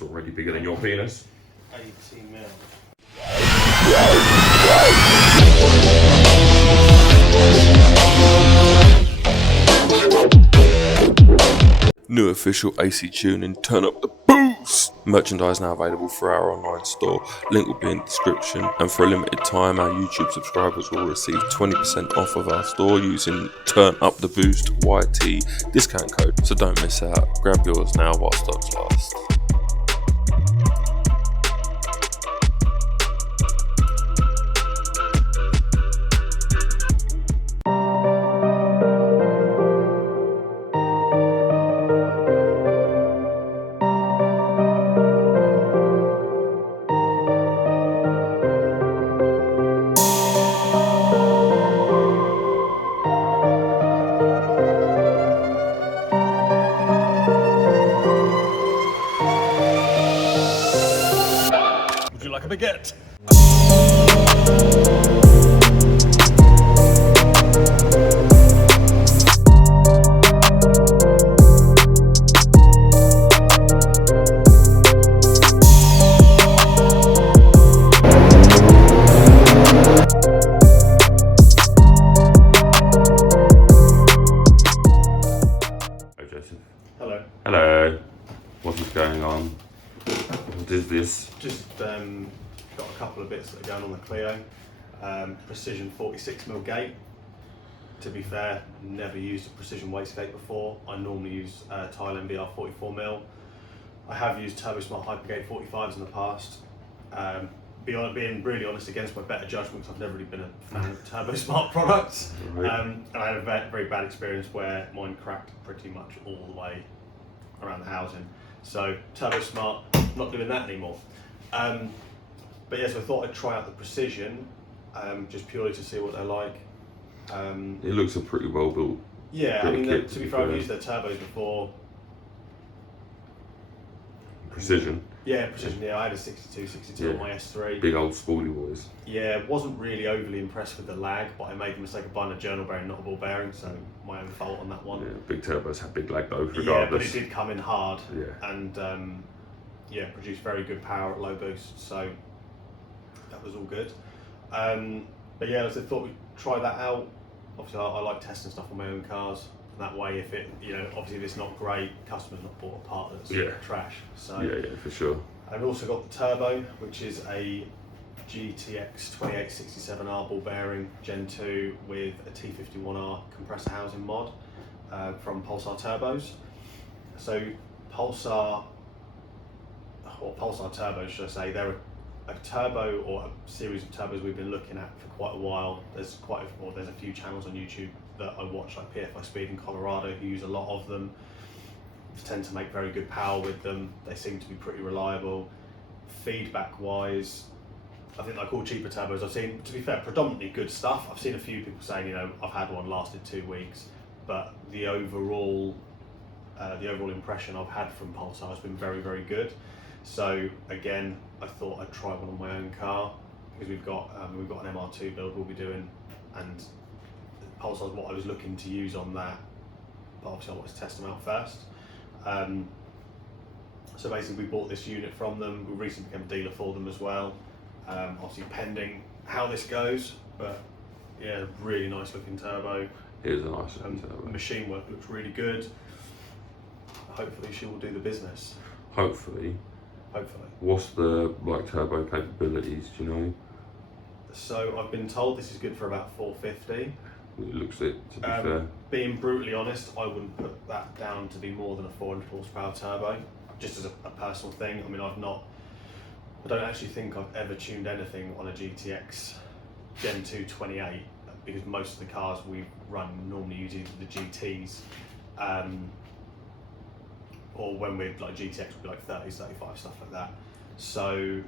It's already bigger than your penis. 18 mil. New official AC tuning, turn up the boost! Merchandise now available through our online store. Link will be in the description. And for a limited time, our YouTube subscribers will receive 20% off of our store using Turn Up the Boost YT discount code. So don't miss out. Grab yours now while stocks last. Would you like a baguette? Hey Joseph. Hello. Hello. What is going on? What is this? Just got a couple of bits that are going on the Clio. Precision 46mm gate. To be fair, never used a precision wastegate before. I normally use Tile MBR 44mm. I have used TurboSmart Hypergate 45s in the past. Being really honest, against my better judgment, I've never really been a fan of TurboSmart products. Right. And I had a very bad experience where mine cracked pretty much all the way around the housing. So TurboSmart, not doing that anymore. But yes, I thought I'd try out the Precision, just purely to see what they're like. It looks a pretty well built. Yeah, I bit of mean, kit, to be fair, I've used their turbos before. Precision. Yeah, Precision, yeah, I had a 62 on my S3. Big old sporty boys. Yeah, wasn't really overly impressed with the lag, but I made the mistake of buying a journal bearing, not a ball bearing, so my own fault on that one. Yeah, big turbos have big lag though, regardless. Yeah, but it did come in hard, Yeah. and yeah, produced very good power at low boost, so that was all good. But yeah, I thought we'd try that out. Obviously, I like testing stuff on my own cars. That way, if it, obviously if it's not great, customer's not bought a part that's trash. So Yeah, for sure. I've also got the turbo, which is a GTX 2867R ball bearing Gen 2 with a T51R compressor housing mod from Pulsar Turbos. So Pulsar Turbos, should I say, they're a turbo or a series of turbos we've been looking at for quite a while. There's a few channels on YouTube that I watch, like PFI Speed in Colorado, who use a lot of them. They tend to make very good power with them. They seem to be pretty reliable. Feedback wise, I think like all cheaper turbos, I've seen, to be fair, predominantly good stuff. I've seen a few people saying, I've had one lasted 2 weeks, but the overall impression I've had from Pulsar has been very, very good. So again, I thought I'd try one on my own car because we've got an MR2 build we'll be doing, and Pulsar's what I was looking to use on that, but obviously I wanted to test them out first. So basically we bought this unit from them. We recently became a dealer for them as well. Obviously pending how this goes, but yeah, really nice looking turbo. It is a nice looking turbo. Machine work looks really good. Hopefully she will do the business. Hopefully. Hopefully. What's the turbo capabilities, do you know? So I've been told this is good for about 450. It looks it, to be fair. Being brutally honest, I wouldn't put that down to be more than a 400 horsepower turbo, just as a personal thing. I mean, I don't actually think I've ever tuned anything on a GTX Gen 2 28, because most of the cars we run normally use either the GTs, or when we're like GTX would be like 30s, 35, stuff like that. So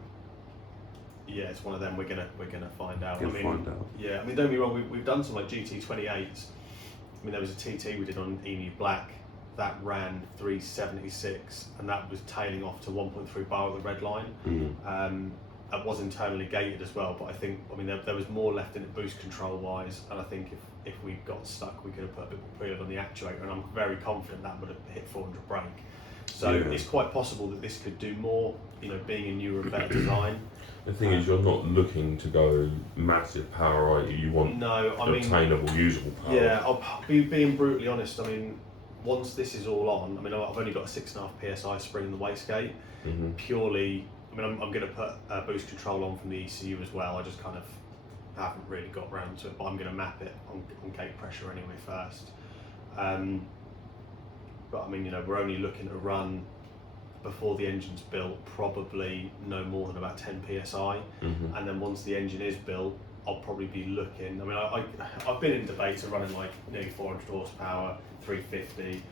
yeah, it's one of them we're gonna find out. Yeah, I mean, don't be wrong, we've done some like GT28s. I mean, there was a TT we did on EMU Black that ran 376, and that was tailing off to 1.3 bar at the red line. That was internally gated as well, but I think, there was more left in it boost control wise, and I think if we got stuck, we could have put a bit more preload on the actuator, and I'm very confident that would have hit 400 brake. So it's quite possible that this could do more, being a newer and better design. The thing is, you're not looking to go massive power, are you? You want obtainable, usable power. Yeah, I'll being brutally honest. I mean, once this is all on, I've only got a 6.5 psi spring in the wastegate. Purely, I'm going to put a boost control on from the ECU as well. I just kind of haven't really got round to it, but I'm going to map it on gate pressure anyway first. But we're only looking to run, before the engine's built, probably no more than about 10 psi, and then once the engine is built, I'll probably be looking. I've been in debates of running like nearly 400 horsepower, 350.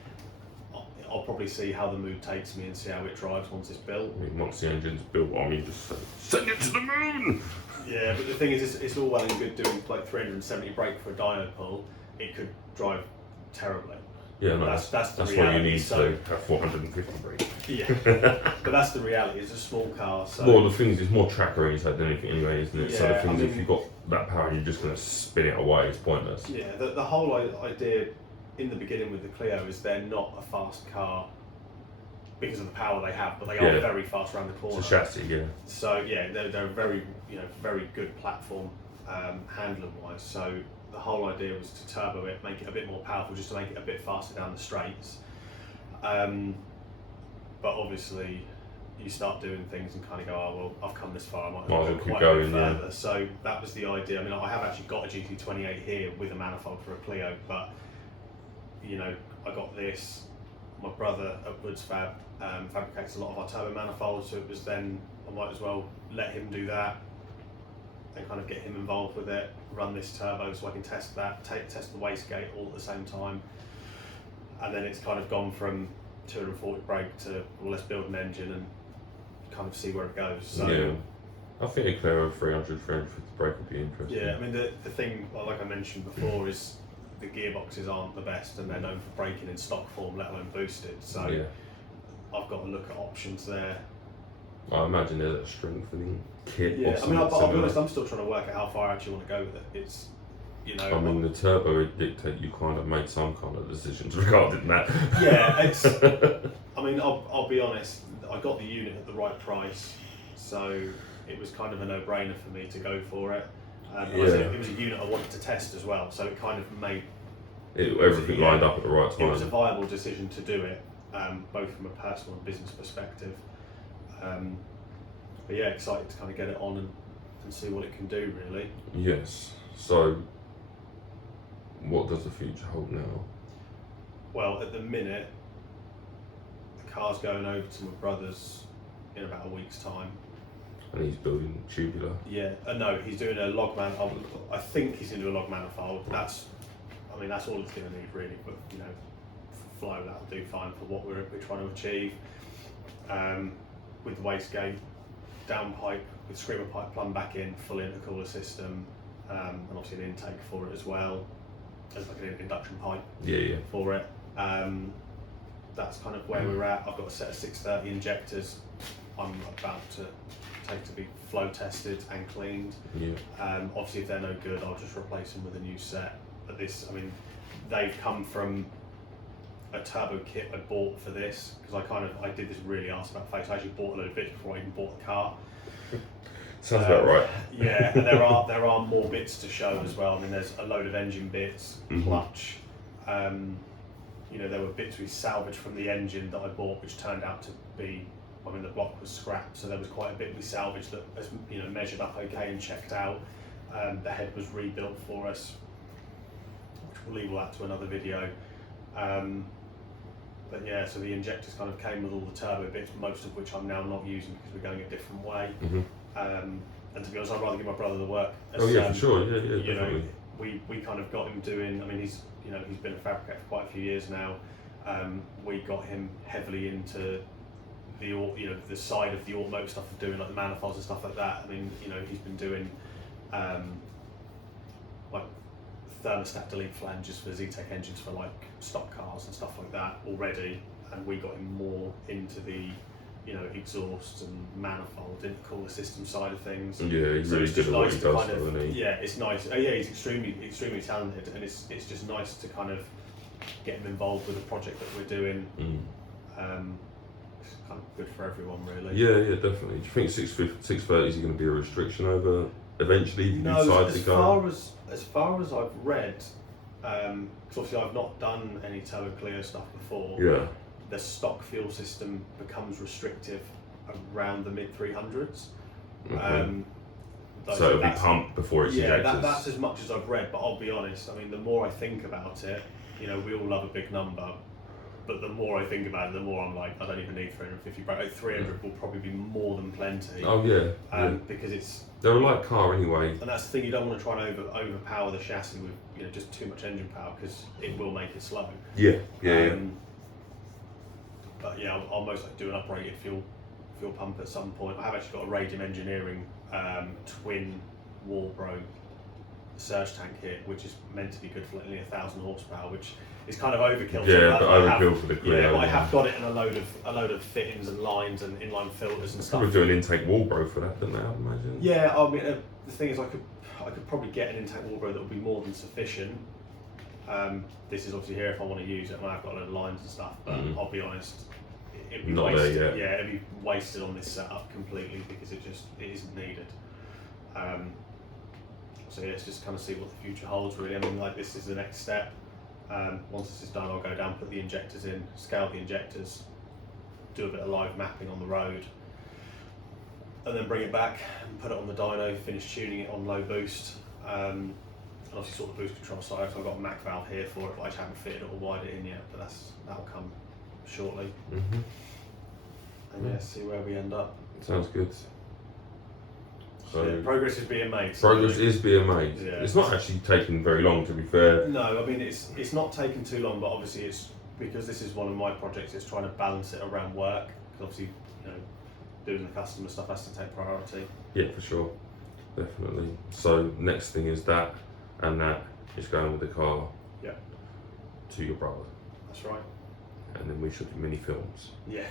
I'll probably see how the mood takes me and see how it drives once it's built. Once the engine's built, just send it to the moon. Yeah, but the thing is, it's all well and good doing like 370 brake for a dyno pull. It could drive terribly. Yeah, no, that's the reality. Why you need to have 450 brake. Yeah, but that's the reality. It's a small car. So well, the thing is, it's more tracker inside than anything anyway, isn't it? Yeah, so the thing is, if you've got that power and you're just going to spin it away, it's pointless. Yeah, the whole idea in the beginning with the Clio is they're not a fast car because of the power they have, but they are very fast around the corner. It's a chassis, yeah. So yeah, they're very very good platform handling wise. So the whole idea was to turbo it, make it a bit more powerful, just to make it a bit faster down the straights. But obviously, you start doing things and kind of go, oh well, I've come this far, I might go quite a bit further. Yeah. So that was the idea. I have actually got a GT28 here with a manifold for a Clio, but I got this. My brother at Woods Fab fabricates a lot of our turbo manifolds, so it was then I might as well let him do that and kind of get him involved with it, run this turbo so I can test that, test the wastegate all at the same time. And then it's kind of gone from 240 brake to, well, let's build an engine and kind of see where it goes. So yeah, I think a Clio 300, 350 brake would be interesting. Yeah, the thing, like I mentioned before, is the gearboxes aren't the best and they're known for braking in stock form, let alone boosted. So I've got to look at options there. I imagine there's a strengthening kit. Yeah, I'll be honest, I'm still trying to work out how far I actually want to go with it. It's, the turbo would dictate you kind of made some kind of decisions regarding that. Yeah, it's. I'll be honest. I got the unit at the right price, so it was kind of a no-brainer for me to go for it. It was a unit I wanted to test as well, so it kind of made everything lined up at the right time. It was a viable decision to do it, both from a personal and business perspective. But yeah, excited to kind of get it on and see what it can do, really. Yes. So, what does the future hold now? Well, at the minute, the car's going over to my brother's in about a week's time. And he's building tubular? Yeah, no, he's doing a log manifold. I think he's going to do a log manifold. That's all it's going to need, really. But flow, that'll do fine for what we're trying to achieve. With the wastegate, downpipe with screamer pipe plumb back in, full intercooler system, and obviously an intake for it as well. There's like an induction pipe for it. That's kind of where we're at. I've got a set of 630 injectors I'm about to take to be flow tested and cleaned. Obviously if they're no good, I'll just replace them with a new set. But this, they've come from a turbo kit I bought for this, because I did this really arse about face. I actually bought a load of bits before I even bought the car. Sounds about right. Yeah, and there are more bits to show as well. There's a load of engine bits, clutch. There were bits we salvaged from the engine that I bought, which turned out to be, the block was scrapped, so there was quite a bit we salvaged that was, measured up okay and checked out. The head was rebuilt for us, which we'll leave all that to another video. But yeah, so the injectors kind of came with all the turbo bits, most of which I'm now not using because we're going a different way. And to be honest, I'd rather give my brother the work. For sure. Yeah, definitely. We kind of got him doing. He's been a fabricator for quite a few years now. We got him heavily into the side of the automotive stuff, of doing like the manifolds and stuff like that. He's been doing like thermostat delete flanges for Ktec engines for like stock cars and stuff like that already, and we got him more into the exhausts and manifold intercooler system side of things. Yeah, he's so really it's good just at what nice he to does, kind of, isn't he? yeah, it's nice. Yeah, he's extremely talented, and it's just nice to kind of get him involved with the project that we're doing. it's kind of good for everyone, really. Yeah, definitely. Do you think 630 is going to be a restriction over eventually if you No, decide to go? as far as I've read, because obviously I've not done any Turbo Clio stuff before. Yeah. The stock fuel system becomes restrictive around the mid 300s. Okay. So it'll be pumped before it's ejected. Yeah, that's as much as I've read. But I'll be honest. I mean, the more I think about it, you know, we all love a big number. But the more I think about it, the more I'm like, I don't even need 350 brake. 300 will probably be more than plenty. Oh yeah. Because they're a light car anyway. And that's the thing, you don't want to try and overpower the chassis with, you know, just too much engine power, because it will make it slow. Yeah. But yeah, I'll most likely do an uprated fuel pump at some point. I have actually got a Radium Engineering twin Warbro surge tank here, which is meant to be good for like nearly 1,000 horsepower, which is kind of overkill. Yeah, but overkill for the Clio. Yeah, but I have got it in a load of fittings and lines and inline filters and stuff. Probably do an intake Warbro for that, don't they? I'd imagine. Yeah, I mean, the thing is, I could probably get an intake Warbro that would be more than sufficient. This is obviously here if I want to use it, and I've got a load of lines and stuff. But I'll be honest, it'd be not wasted. there yet. Yeah, it'd be wasted on this setup completely because it isn't needed. So yeah, let's just kind of see what the future holds, really. I mean, like, this is the next step. Once this is done, I'll go down, put the injectors in, scale the injectors, do a bit of live mapping on the road, and then bring it back and put it on the dyno, finish tuning it on low boost, and obviously sort the boost control side. So I've got a Mac valve here for it, but I just haven't fitted it or wired it in yet, but that'll come shortly. And yeah, see where we end up. Sounds good. So yeah, progress is being made. Progress is being made. Yeah. It's not actually taking very long, to be fair. No, I mean, it's not taken too long, but obviously it's because this is one of my projects. It's trying to balance it around work, because obviously, you know, doing the customer stuff has to take priority. Yeah, for sure, definitely. So next thing is that, and that is going with the car. Yeah. To your brother. That's right. And then we should do mini films. Yeah.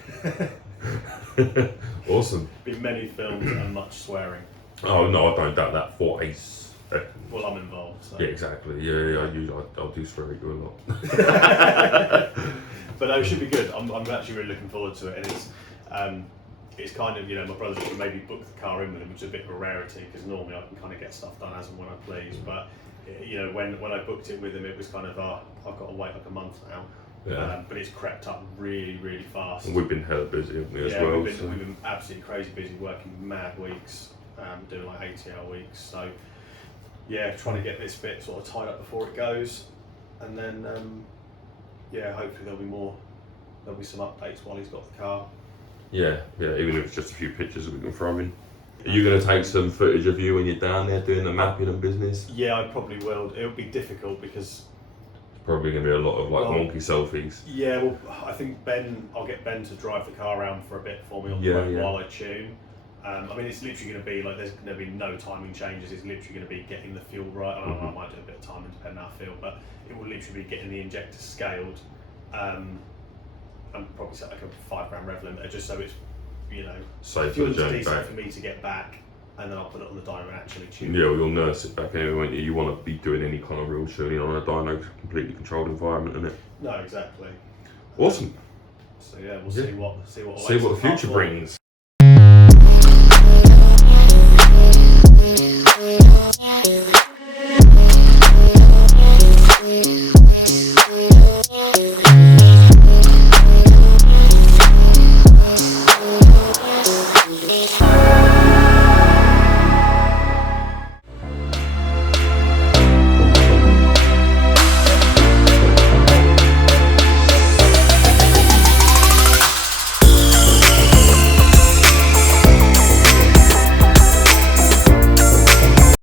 Awesome. Be many films and much swearing. Oh no, I don't doubt that for a second. Well, I'm involved. So. Yeah, exactly. Yeah, I'll do swear at you a lot. But no, it should be good. I'm actually really looking forward to it, and it's kind of, you know, my brother should maybe book the car in with him, which is a bit of a rarity because normally I can kind of get stuff done as and when I please. But you know, when I booked it with him, it was kind of I've got to wait like a month now. Yeah. But it's crept up really, really fast. And we've been hella busy, haven't we, as yeah, well? We've been absolutely crazy busy, working mad weeks, doing like 80-hour weeks. So yeah, trying to get this bit sort of tied up before it goes, and then yeah, hopefully there'll be some updates while he's got the car. Yeah, even if it's just a few pictures that we can throw in. Are you going to take some footage of you when you're down there doing the mapping and business? Yeah, I probably will. It'll be difficult because probably going to be a lot of like wonky selfies. Yeah, well, I think I'll get Ben to drive the car around for a bit for me on the road while I tune. I mean, it's literally going to be like, there's going to be no timing changes. It's literally going to be getting the fuel right. I don't know, I might do a bit of timing depending on how I feel, but it will literally be getting the injector scaled, and probably set like a 5 grand rev limiter, just so it's, you know, safe for the journey decent back. For me to get back, and then I'll put it on the dyno and actually tune. Yeah, well, you'll nurse it back anyway, won't you? You want to be doing any kind of real tuning on a dyno, completely controlled environment, isn't it? No, exactly. Awesome. So yeah, we'll see what the future brings.